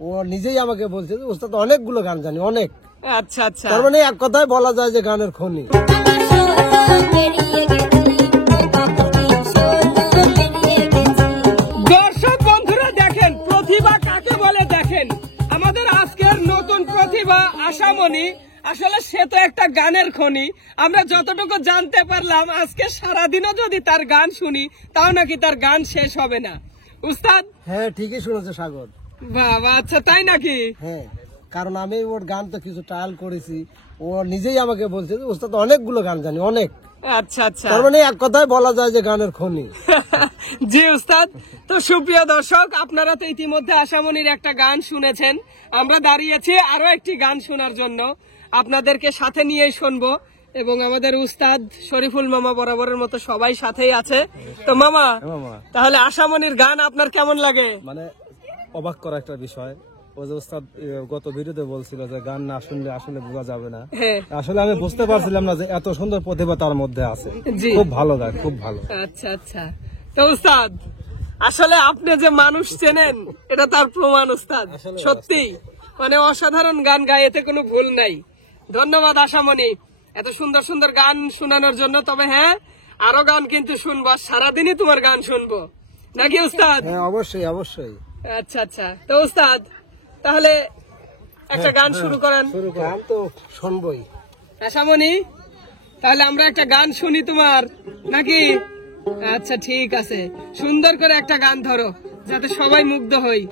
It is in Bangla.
ও নিজেই আমাকে বলছে যে ওস্তাদ অনেকগুলো গান জানি, অনেক। আচ্ছা আচ্ছা, তার মানে এক কথায় বলা যায় যে গানের খনি। দর্শক বন্ধুরা দেখেন প্রতিভা কাকে বলে, দেখেন আমাদের আজকের নতুন প্রতিভা আশামণি, আসলে সে তো একটা গানের খনি। আমরা যতটুকু জানতে পারলাম আজকে সারাদিনও যদি তার গান শুনি তাও নাকি তার গান শেষ হবে না। উস্তাদ হ্যাঁ ঠিকই শুনেছে সাগর। বাবা, আচ্ছা তাই নাকি? হ্যাঁ, কারণ আমি ওর গান তো কিছু ট্রায়াল করেছি। ও নিজেই আমাকে বলছে যে ওস্তাদ অনেকগুলো গান জানি, অনেক। আচ্ছা আচ্ছা, তার মানে এক কথায় বলা যায় যে গানের খনি। জি উস্তাদ। তো সুপ্রিয় দর্শক, আপনারা তো ইতিমধ্যে আশামণির একটা গান শুনেছেন। আমরা দাঁড়িয়েছি আরো একটি গান শোনার জন্য, আপনাদেরকে সাথে নিয়ে শুনবো। এবং আমাদের উস্তাদ শরীফুল মামা বরাবরের মতো সবাই সাথেই আছে। তো মামা, তাহলে আশামণির গান আপনার কেমন লাগে? মানে অবাক করা একটা বিষয়। ও যে ওস্তাদ গত ভিডিওতে বলছিল যে গান না শুনলে আসলে বোঝা যাবে না, আসলে আমি বুঝতে পারছিলাম না যে এত সুন্দর প্রতিভা তার মধ্যে আছে। খুব ভালো গান, খুব ভালো। আচ্ছা আচ্ছা। তো উস্তাদ, আসলে আপনি যে মানুষ চেনেন এটা তার প্রমাণ উস্তাদ। সত্যি মানে অসাধারণ গান গায়, এতে কোনো ভুল নাই। ধন্যবাদ আশামণি এত সুন্দর সুন্দর গান শোনানোর জন্য। তবে হ্যাঁ, আরো গান কিন্তু শুনবো, সারাদিনই তোমার গান শুনবো নাকি উস্তাদ? হ্যাঁ অবশ্যই অবশ্যই। আচ্ছা আচ্ছা। তো উস্তাদ তাহলে একটা গান শুরু করেন। গান তো শুনবই আশামণি, তাহলে আমরা একটা গান শুনি তোমার নাকি? আচ্ছা ঠিক আছে, সুন্দর করে একটা গান ধরো যাতে সবাই মুগ্ধ হই।